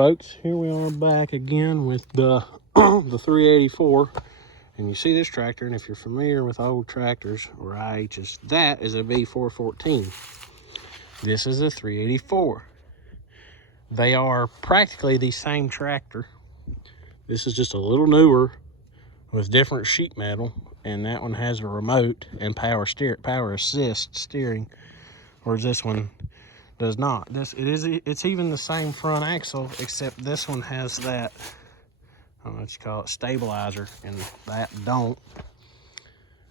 folks, here we are back again with the the 384. And you see this tractor, and if you're familiar with old tractors or IHs, that is a B414. This is a 384. They are practically the same tractor. This is just a little newer with different sheet metal, and that one has a remote and power assist steering, whereas this one does not. It's even the same front axle, except this one has that, I don't know what you call it, stabilizer, and that don't.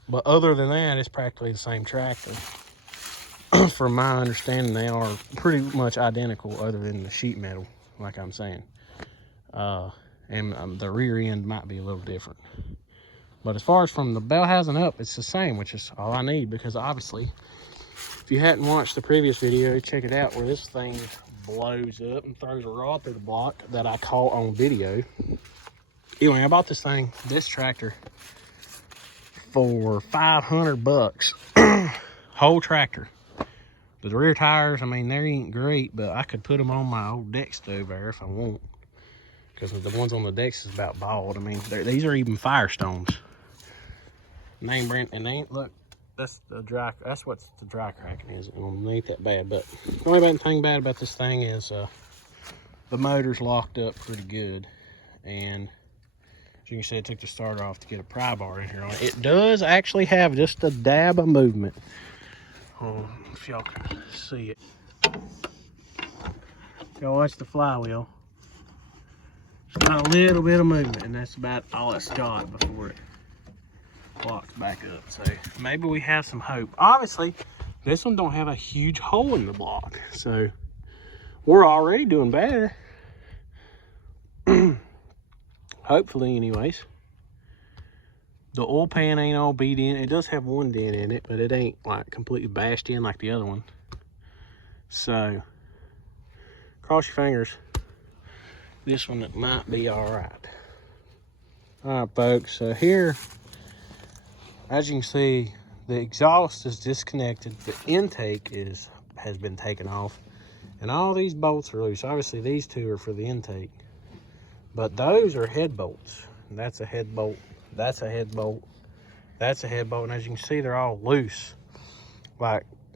But other than that, it's practically the same tractor. From my understanding, they are pretty much identical other than the sheet metal, like I'm saying. And the rear end might be a little different. But as far as from the bell housing up, it's the same, which is all I need, because obviously, if you hadn't watched the previous video, check it out where this thing blows up and throws a rod through the block that I caught on video. Anyway, I bought this tractor for $500. Whole tractor. The rear tires, I mean, they ain't great, but I could put them on my old deck stove there if I want. Because the ones on the decks is about bald. I mean, these are even Firestones. Name brand, and they ain't, look, that's what the dry cracking is. It ain't that bad, but the only bad thing bad about this thing is the motor's locked up pretty good. And as you can see, I took the starter off to get a pry bar in here on it. It does actually have just a dab of movement. If y'all can see it. Y'all watch the flywheel. It's got a little bit of movement, and that's about all it's got before it locks back up. So maybe we have some hope. Obviously, this one don't have a huge hole in the block, so we're already doing better. Hopefully, anyways. The oil pan ain't all beat in. It does have one dent in it, but it ain't like completely bashed in like the other one. So, cross your fingers. This one might be all right. All right, folks. So here, as you can see, the exhaust is disconnected. The intake has been taken off, and all these bolts are loose. Obviously, these two are for the intake, but those are head bolts. That's a head bolt. That's a head bolt. That's a head bolt. And as you can see, they're all loose.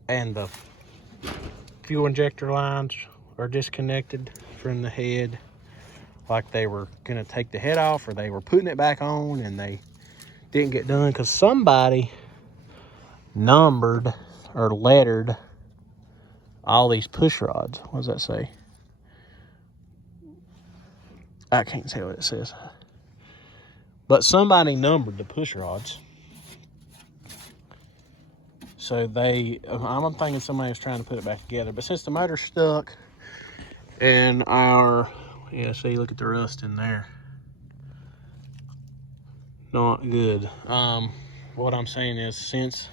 And the fuel injector lines are disconnected from the head. Like they were gonna take the head off, or they were putting it back on and they didn't get done because somebody numbered or lettered all these push rods. What does that say? I can't say what it says. But somebody numbered the push rods. So I'm thinking somebody was trying to put it back together. But since the motor's stuck and see, look at the rust in there. Not good. What I'm saying is, since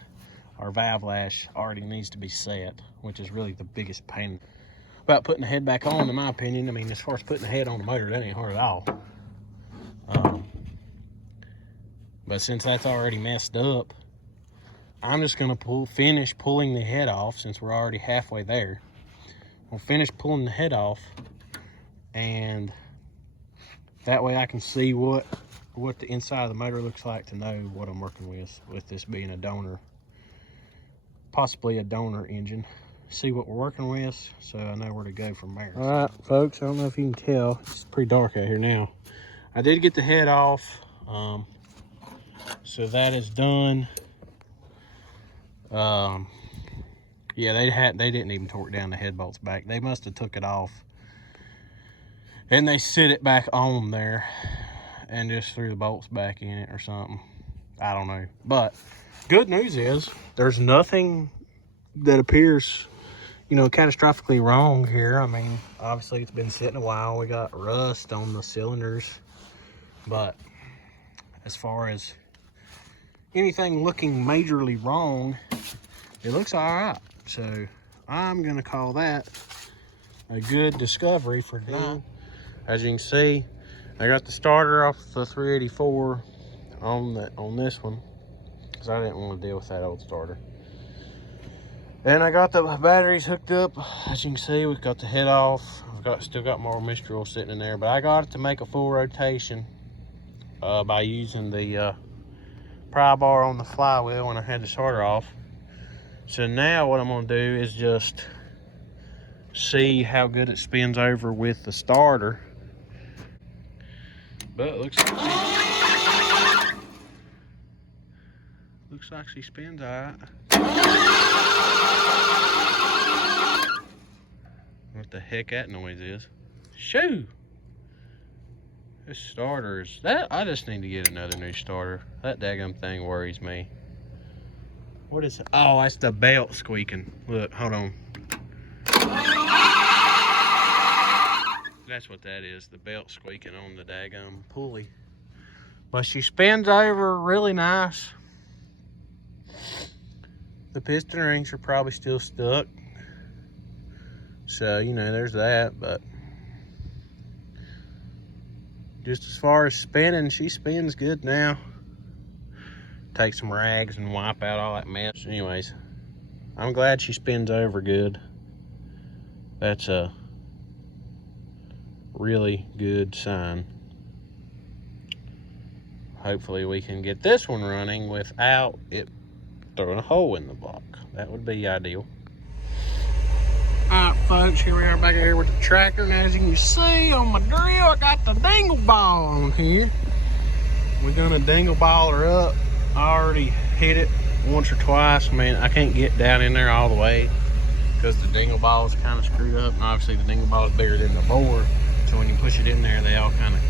our valve lash already needs to be set, which is really the biggest pain about putting the head back on, in my opinion. I mean, as far as putting the head on the motor, that ain't hard at all. But since that's already messed up, I'm just gonna finish pulling the head off, since we're already halfway there. We'll finish pulling the head off, and that way I can see what the inside of the motor looks like, to know what I'm working with this being a donor, possibly a donor engine. See what we're working with, so I know where to go from there. All right, folks, I don't know if you can tell, it's pretty dark out here now. I did get the head off, so that is done. Yeah, they didn't even torque down the head bolts back. They must have took it off and they sit it back on there and just threw the bolts back in it or something. I don't know. But good news is there's nothing that appears, catastrophically wrong here. I mean, obviously it's been sitting a while. We got rust on the cylinders, but as far as anything looking majorly wrong, it looks all right. So I'm gonna call that a good discovery for tonight. As you can see, I got the starter off the 384 on this one, because I didn't want to deal with that old starter. And I got the batteries hooked up. As you can see, we've got the head off. Still got more mistral sitting in there, but I got it to make a full rotation by using the pry bar on the flywheel when I had the starter off. So now what I'm gonna do is just see how good it spins over with the starter. But it looks like she spins all right. What the heck that noise is? Shoo! This starter is that. I just need to get another new starter. That daggum thing worries me. What is it? Oh, that's the belt squeaking. Look, hold on. That's what that is, the belt squeaking on the daggum pulley. But she spins over really nice. The piston rings are probably still stuck. So, you know, there's that, but just as far as spinning, she spins good now. Take some rags and wipe out all that mess. Anyways, I'm glad she spins over good. That's a really good sign. Hopefully we can get this one running without it throwing a hole in the block. That would be ideal. Alright folks, here we are back here with the tractor, and as you can see on my drill, I got the dingle ball on here. We're gonna dingle ball her up. I already hit it once or twice. I mean, I can't get down in there all the way because the dingle ball is kind of screwed up, and obviously the dingle ball is bigger than the bore, so when you push it in there, they all kind of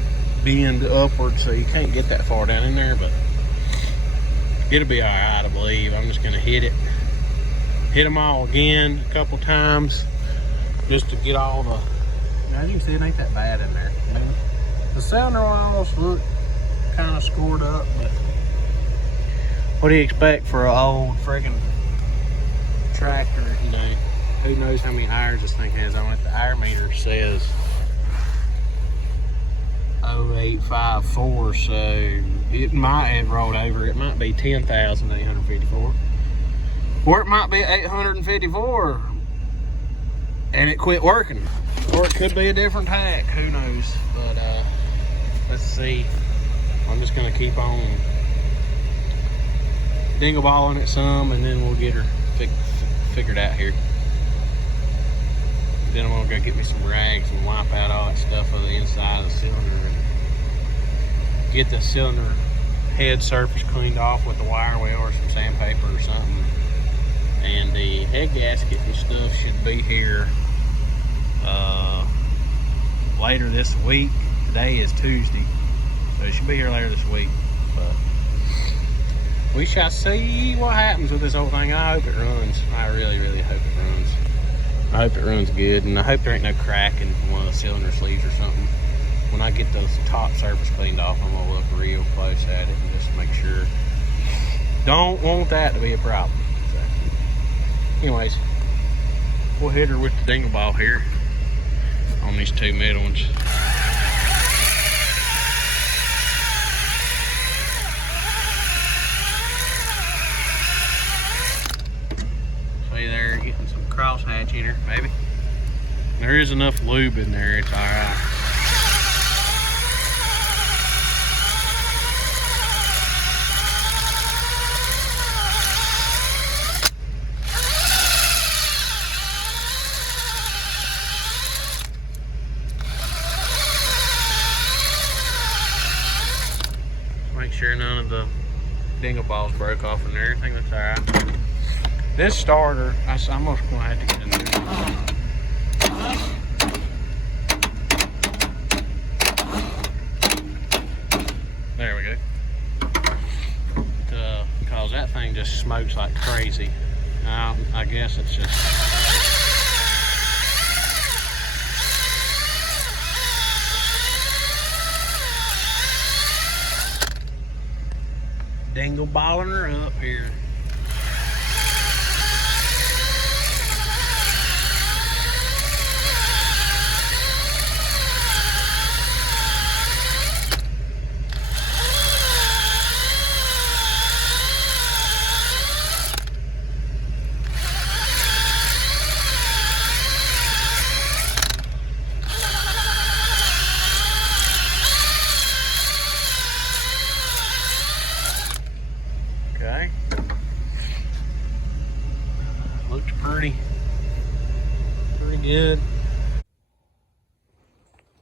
bend upward, so you can't get that far down in there, but it'll be all right, I believe. I'm just gonna hit them all again a couple times just to get all the, as you can see, it ain't that bad in there. You know? The cylinder walls look kind of scored up, but what do you expect for an old friggin' tractor? You know, who knows how many hours this thing has on it. The hour meter says 0854, so it might have rolled over. It might be 10,854, or it might be 854 and it quit working, or it could be a different pack. Who knows? But let's see. I'm just gonna keep on dingle balling it some, and then we'll get her figured out here. Then I'm gonna go get me some rags and wipe out all that stuff on the inside of the cylinder and get the cylinder head surface cleaned off with the wire wheel or some sandpaper or something. And the head gasket and stuff should be here later this week. Today is Tuesday, so it should be here later this week. But we shall see what happens with this whole thing. I hope it runs. I really, really hope it runs. I hope it runs good, and I hope there ain't no crack in one of the cylinder sleeves or something. When I get those top surface cleaned off, I'm gonna look real close at it and just make sure. Don't want that to be a problem. So, anyways, we'll hit her with the dingle ball here on these two middle ones. See there, getting some crosshatch in her, maybe. There is enough lube in there, it's all right. Make sure none of the dingle balls broke off in there. I think that's all right. This starter, I'm almost gonna have to get in there. There we go. Cause that thing just smokes like crazy. I guess it's just. Dingle balling her up here.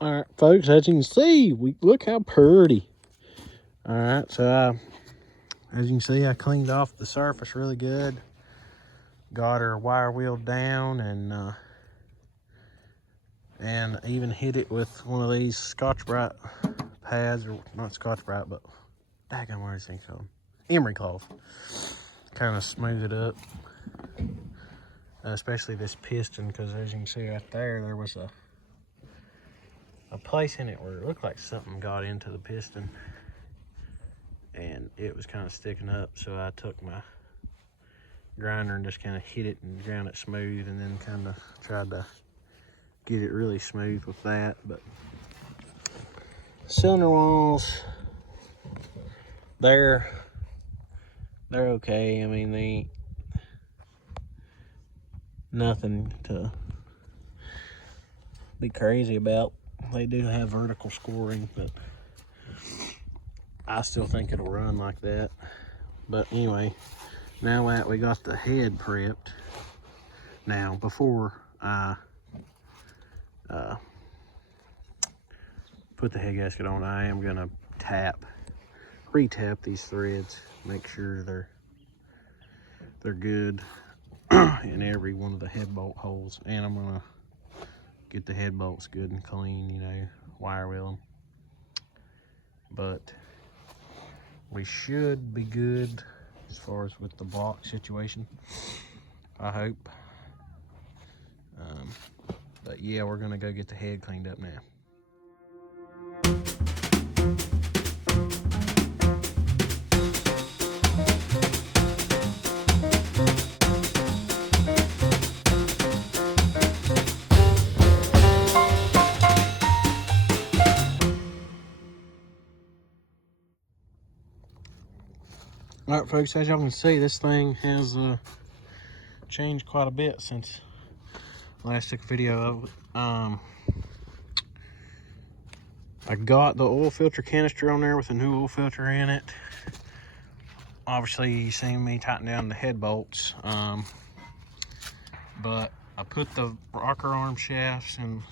All right, folks, as you can see, look how pretty. All right, so as you can see, I cleaned off the surface really good. Got her wire wheeled down and even hit it with one of these Scotch-Brite pads, or not Scotch-Brite, but daggone, what is this thing called? Emery cloth. Kind of smooth it up, especially this piston, because as you can see right there, there was a place in it where it looked like something got into the piston, and it was kind of sticking up. So I took my grinder and just kind of hit it and ground it smooth, and then kind of tried to get it really smooth with that. But cylinder walls, they're okay. I mean, they ain't nothing to be crazy about. They do have vertical scoring, but I still think it'll run like that. But anyway, now that we got the head prepped, now before I put the head gasket on, I am gonna re-tap these threads, make sure they're good in every one of the head bolt holes, and I'm gonna get the head bolts good and clean, you know, wire wheel them. But we should be good as far as with the block situation, I hope. But yeah, we're gonna go get the head cleaned up now. All right, folks, as y'all can see, this thing has changed quite a bit since last took a video of it. I got the oil filter canister on there with a new oil filter in it. Obviously, you seen me tighten down the head bolts, but I put the rocker arm shafts and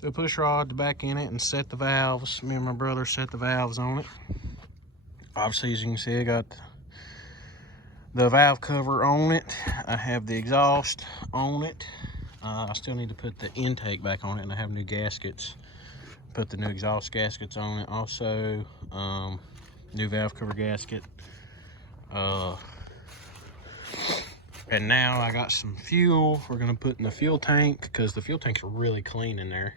the push rod back in it and set the valves. Me and my brother set the valves on it. Obviously, as you can see, I got the valve cover on it. I have the exhaust on it. I still need to put the intake back on it, and I have new gaskets. Put the new exhaust gaskets on it. Also, new valve cover gasket. And now I got some fuel we're gonna put in the fuel tank, because the fuel tank's really clean in there.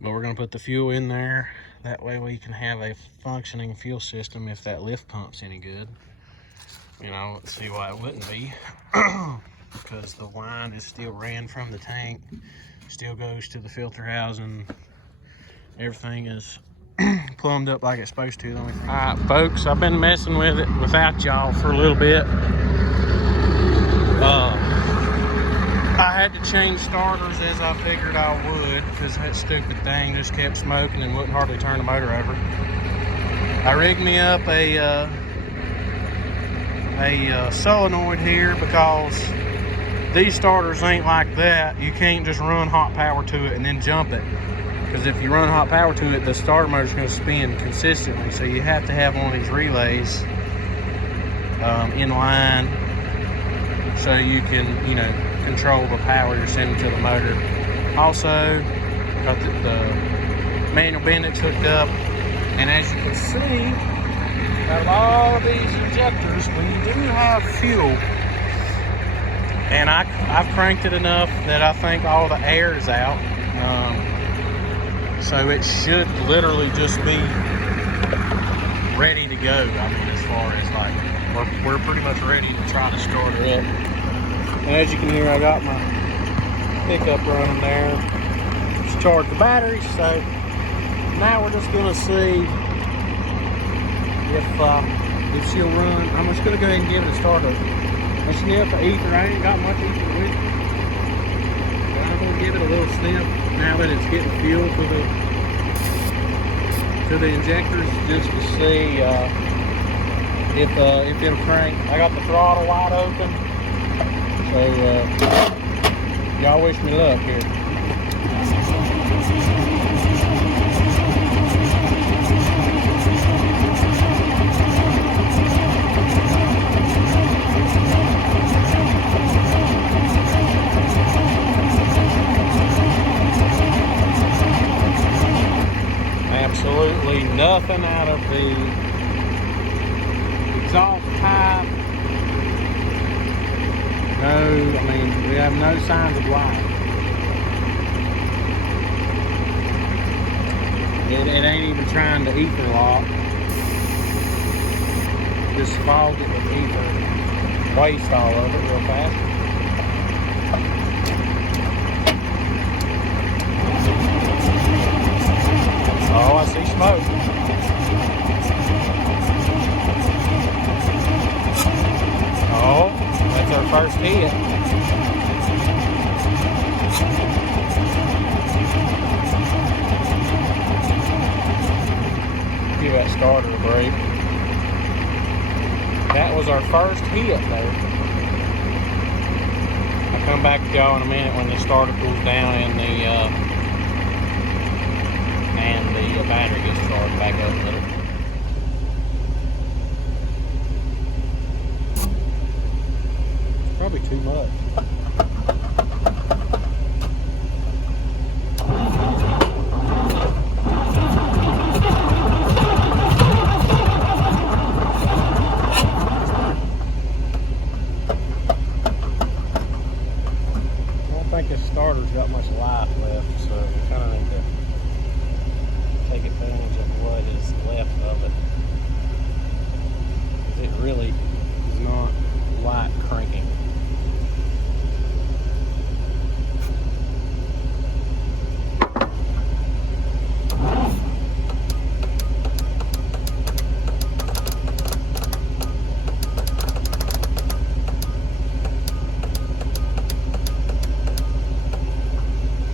But we're gonna put the fuel in there. That way we can have a functioning fuel system if that lift pump's any good. You know, let's see why it wouldn't be. Because the line is still ran from the tank, still goes to the filter housing. Everything is plumbed up like it's supposed to. All right, folks, I've been messing with it without y'all for a little bit. I had to change starters as I figured I would, because that stupid thing just kept smoking and wouldn't hardly turn the motor over. I rigged me up a solenoid here, because these starters ain't like that. You can't just run hot power to it and then jump it, because if you run hot power to it, the starter motor's going to spin consistently. So you have to have one of these relays in line, so you can, you know, control the power you're sending to the motor. Also, got the manual bendix hooked up, and as you can see, out of all of these injectors, we do have fuel, and I've cranked it enough that I think all the air is out. So it should literally just be ready to go. I mean, as far as like, we're pretty much ready to try to start it up. And as you can hear, I got my pickup running there to charge the batteries. So now we're just gonna see if she'll run. I'm just gonna go ahead and give it a start up. And sniff the ether. I ain't got much ether with it, but I'm gonna give it a little sniff now that it's getting fuel to the injectors, just to see if it'll crank. I got the throttle wide open, so y'all wish me luck here. Absolutely nothing out of the exhaust pipe. No, I mean, we have no signs of life. It ain't even trying to ether lock. Just fogged it with ether. Waste all of it real fast. Oh, I see smoke. Oh, that's our first hit. Give that starter a break. That was our first hit though. I'll come back to y'all in a minute when the starter cools down and the battery gets charged back up a little. Probably too much. I don't think this starter's got much life left, so we kind of need to take advantage of what is left of it. Because it really is not light cranking.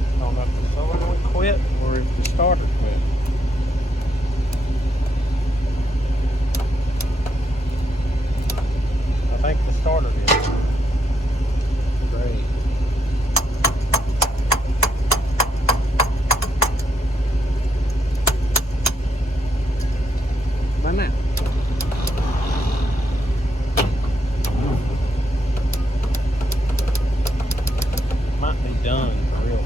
I don't know if the solenoid quit or if the starter quit. I think the starter did. Great. By now. Might be done for real.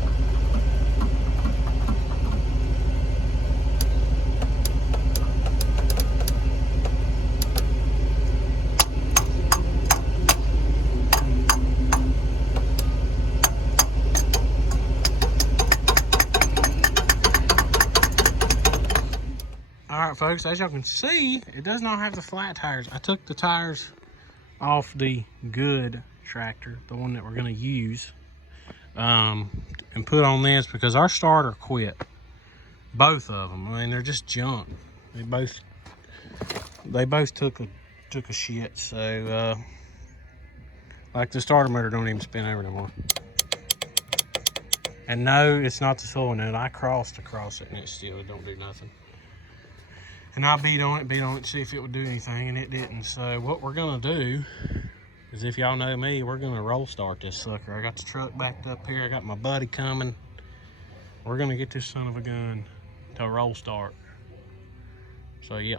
Alright folks, as y'all can see, it does not have the flat tires. I took the tires off the good tractor, the one that we're going to use, and put on this because our starter quit. Both of them. I mean, they're just junk. They both took a shit. So like the starter motor don't even spin over no more. And no, it's not the solenoid. I crossed across it and it still don't do nothing. And I beat on it to see if it would do anything, and it didn't. So what we're gonna do is, if y'all know me, we're gonna roll start this sucker. I got the truck backed up here. I got my buddy coming. We're gonna get this son of a gun to roll start. So yeah.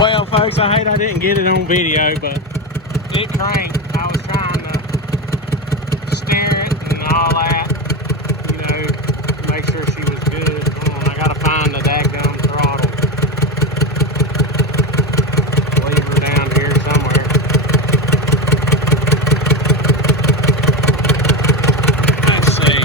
Well, folks, I hate I didn't get it on video, but it cranked. I was trying to steer it and all that, you know, make sure she was good. Hold on, I gotta find the daggum throttle lever down here somewhere. Let's see.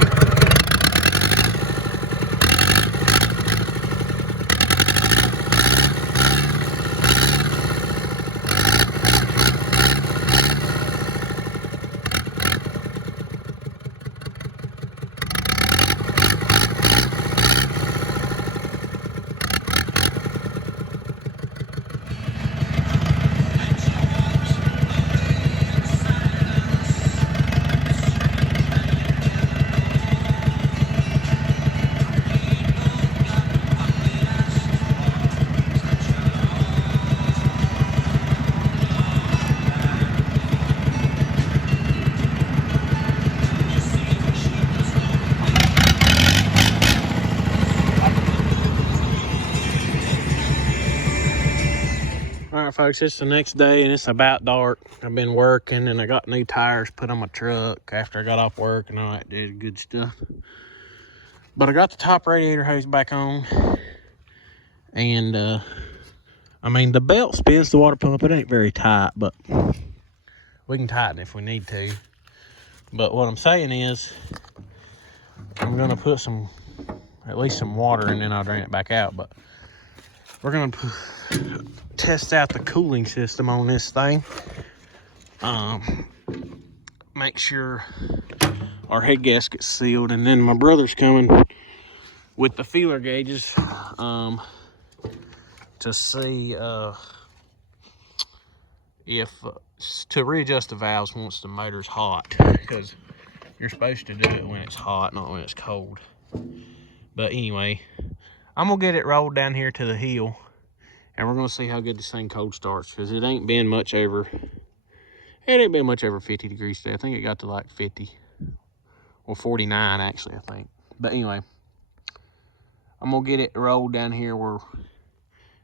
All right, folks, it's the next day and it's about dark. I've been working and I got new tires put on my truck after I got off work and all that good stuff. But I got the top radiator hose back on, and I mean, the belt spins the water pump. It ain't very tight, but we can tighten it if we need to. But what I'm saying is, I'm gonna put at least some water, and then I'll drain it back out. But we're gonna test out the cooling system on this thing. Make sure our head gasket's sealed, and then my brother's coming with the feeler gauges to see if to readjust the valves once the motor's hot, because you're supposed to do it when it's hot, not when it's cold. But anyway, I'm gonna get it rolled down here to the hill, and we're gonna see how good this thing cold starts, because it ain't been much over 50 degrees today. I think it got to like 50 or 49 actually, I think. But anyway, I'm gonna get it rolled down here where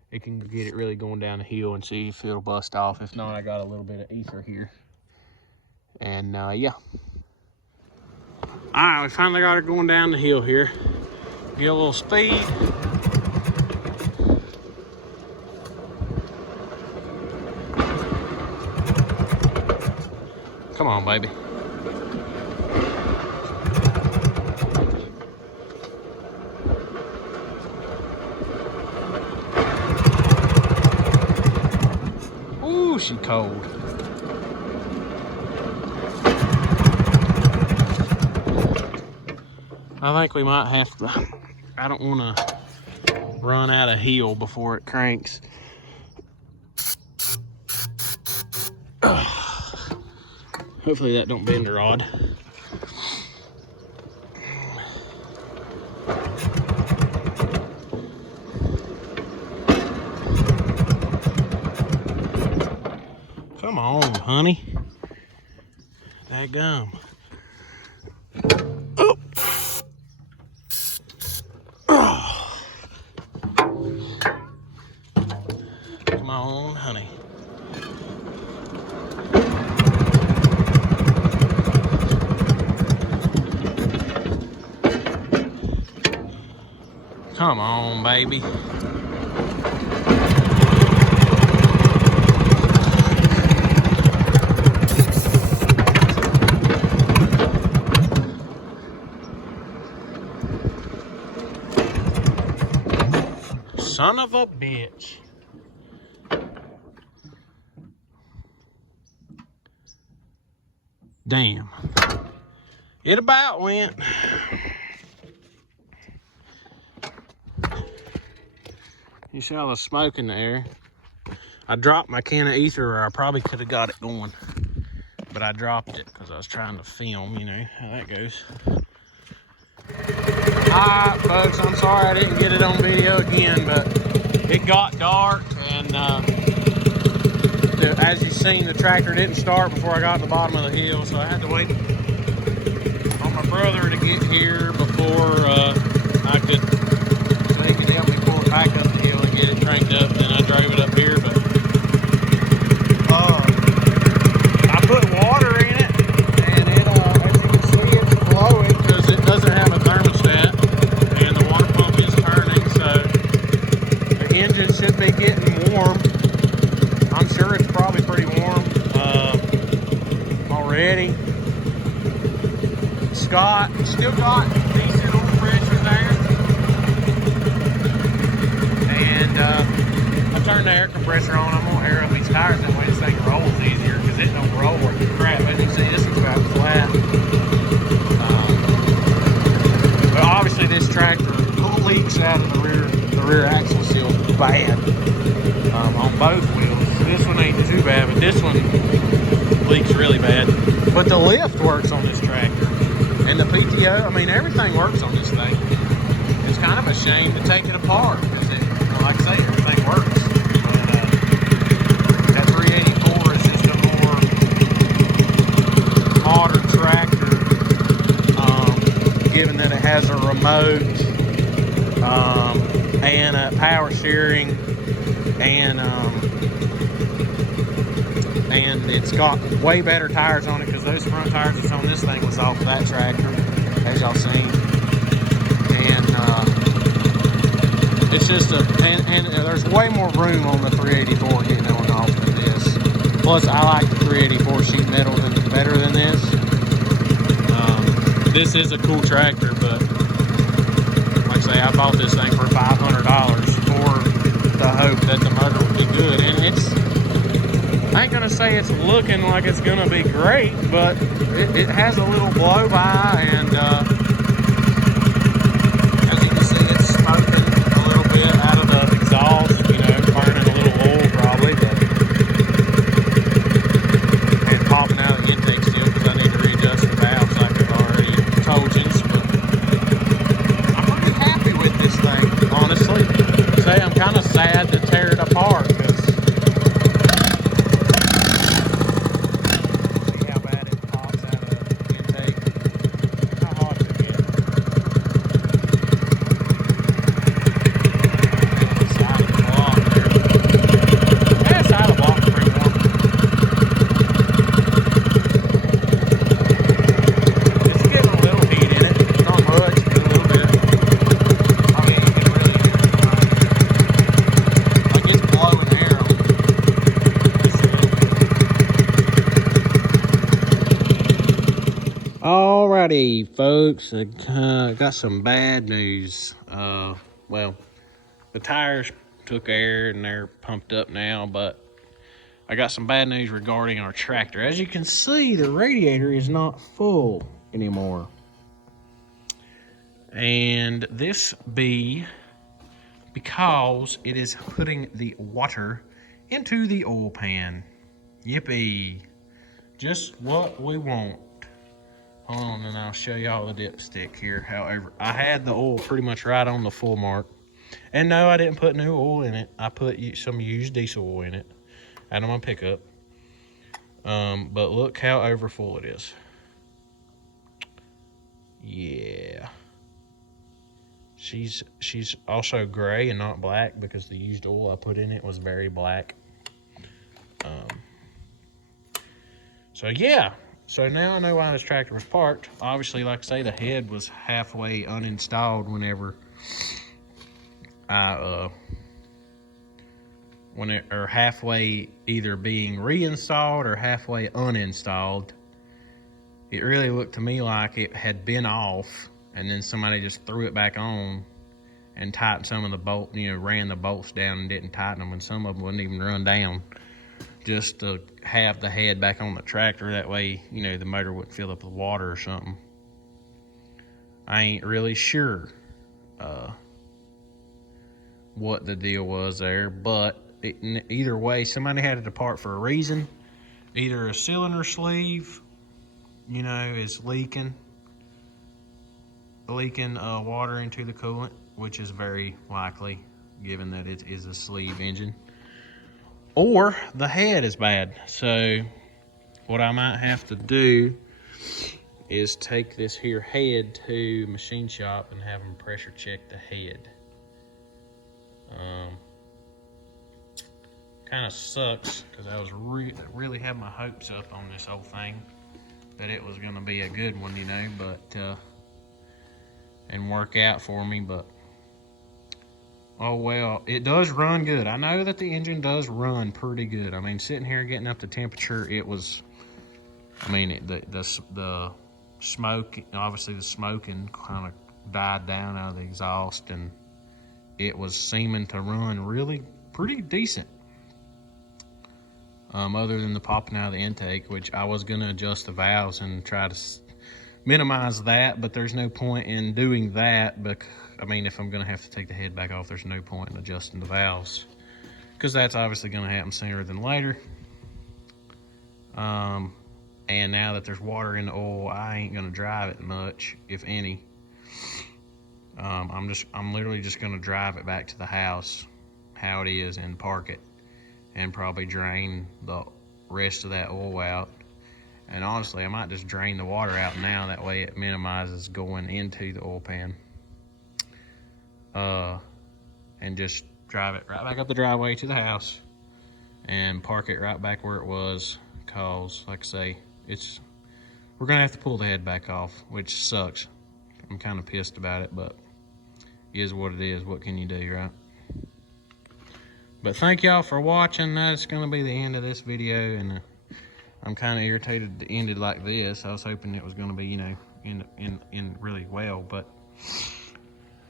it can get it really going down the hill and see if it'll bust off. If not, I got a little bit of ether here. And yeah. All right, we finally got it going down the hill here. Get a little speed. Come on, baby. Ooh, she cold. I think we might have to, I don't want to run out of heel before it cranks. Hopefully that don't bend the rod. Come on, honey. Daggum. Oh. Oh. Come on, honey. Come on, baby. Son of a bitch. Damn. It about went. You see all the smoke in the air? I dropped my can of ether, or I probably could have got it going. But I dropped it because I was trying to film, you know how that goes. Alright, folks, I'm sorry I didn't get it on video again, but it got dark, and as you've seen, the tractor didn't start before I got to the bottom of the hill, so I had to wait on my brother to get here before I could, so he could help me pull it back up the hill and get it cranked up. Then I drove it up here, but I put water in it, and it, as you can see, it's flowing because it doesn't have a thermostat, and the water pump is turning, so the engine should be getting warm. I'm sure it's probably pretty warm already. Scott still got decent oil pressure there, and I turned the air compressor on. I'm gonna air up these tires, that way this thing rolls easier, because it don't roll like crap. As you can see, this one's about flat. But obviously this tractor leaks out of the rear axle seal bad on both wheels. This one ain't too bad, but this one leaks really bad. But the lift works on this tractor, and the PTO, I mean, everything works on this thing. It's kind of a shame to take it apart, because it, like I say, everything works. But that 384 is just a more modern tractor, given that it has a remote and a power steering and it's got way better tires on it because those front tires that's on this thing was off of that tractor, as y'all seen. And it's just and there's way more room on the 384 getting on and off than this. Plus, I like the 384 sheet metal better than this. This is a cool tractor, but like I say, I bought this thing for $500 for the hope that the motor would be good. And I ain't gonna say it's looking like it's gonna be great, but it has a little blow by, and as you can see, it's smoking a little bit out of the exhaust, you know, burning a little oil probably, and popping out of the intake still because I need to readjust the valves like I've already told you. But I'm pretty happy with this thing, honestly. Say I'm kind of sad to tear it apart because see how bad it pops out of the intake. How hot is it getting? The side of the block there. Yeah, side of the block pretty warm. It's getting a little heat in it. Not much, but a little bit. I mean, you can really hear it. Like it's blowing air on it. Alrighty, folks, I got some bad news. Well, the tires took air and they're pumped up now, but I got some bad news regarding our tractor. As you can see, the radiator is not full anymore. And this be because it is putting the water into the oil pan. Yippee. Just what we want. Hold on, and I'll show y'all the dipstick here. However, I had the oil pretty much right on the full mark. And no, I didn't put new oil in it. I put some used diesel oil in it out of my pickup. But look how over full it is. Yeah. She's also gray and not black because the used oil I put in it was very black. So yeah. So now I know why this tractor was parked. Obviously, like I say, the head was halfway uninstalled whenever or halfway either being reinstalled or halfway uninstalled. It really looked to me like it had been off, and then somebody just threw it back on and tightened some of the bolt, you know, ran the bolts down and didn't tighten them, and some of them wouldn't even run down, just to have the head back on the tractor. That way, you know, the motor wouldn't fill up with water or something. I ain't really sure what the deal was there, but either way, somebody had it apart for a reason. Either a cylinder sleeve, you know, is leaking water into the coolant, which is very likely given that it is a sleeve engine, or the head is bad. So what I might have to do is take this here head to machine shop and have them pressure check the head. Kind of sucks because I was really had my hopes up on this whole thing that it was going to be a good one, you know, but and work out for me. But oh well, it does run good. I know that the engine does run pretty good. I mean, sitting here getting up to temperature, it was, I mean, the smoke, obviously the smoking kind of died down out of the exhaust, and it was seeming to run really pretty decent. Other than the popping out of the intake, which I was gonna adjust the valves and try to minimize that, but there's no point in doing that. But I mean, if I'm gonna have to take the head back off, there's no point in adjusting the valves, because that's obviously gonna happen sooner than later. And now that there's water in the oil, I ain't gonna drive it much, if any. I'm literally just gonna drive it back to the house how it is and park it, and probably drain the rest of that oil out. And honestly, I might just drain the water out now, that way it minimizes going into the oil pan. And just drive it right back up the driveway to the house and park it right back where it was cause like I say, we're gonna have to pull the head back off, which sucks. I'm kind of pissed about it, but it is what it is. What can you do, right? But thank y'all for watching. That's gonna be the end of this video, and I'm kind of irritated it ended like this. I was hoping it was gonna be, you know, in really well, but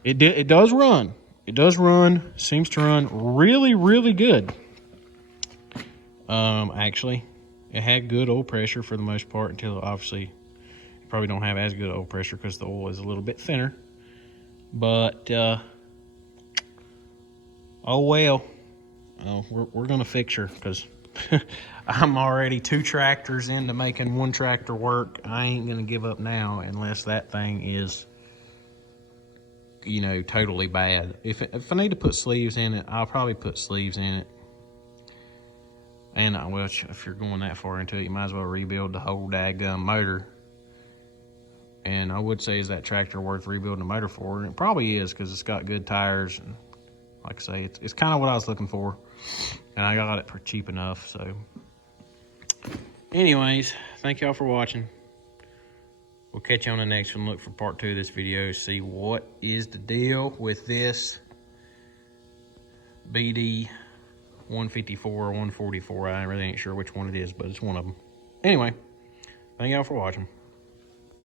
it does run. It does run. Seems to run really, really good. Actually, it had good oil pressure for the most part until obviously you probably don't have as good oil pressure because the oil is a little bit thinner. But oh well. We're gonna fix her because I'm already 2 tractors into making 1 tractor work. I ain't gonna give up now unless that thing is, you know, totally bad. If I need to put sleeves in it, I'll probably put sleeves in it. And well, if you're going that far into it, you might as well rebuild the whole daggum motor. And I would say, is that tractor worth rebuilding the motor for? And it probably is, because it's got good tires. And like I say, it's kind of what I was looking for. And I got it for cheap enough, so. Anyways, thank y'all for watching. We'll catch you on the next one. Look for part 2 of this video. See what is the deal with this BD 154 or 144. I really ain't sure which one it is, but it's one of them. Anyway, thank y'all for watching.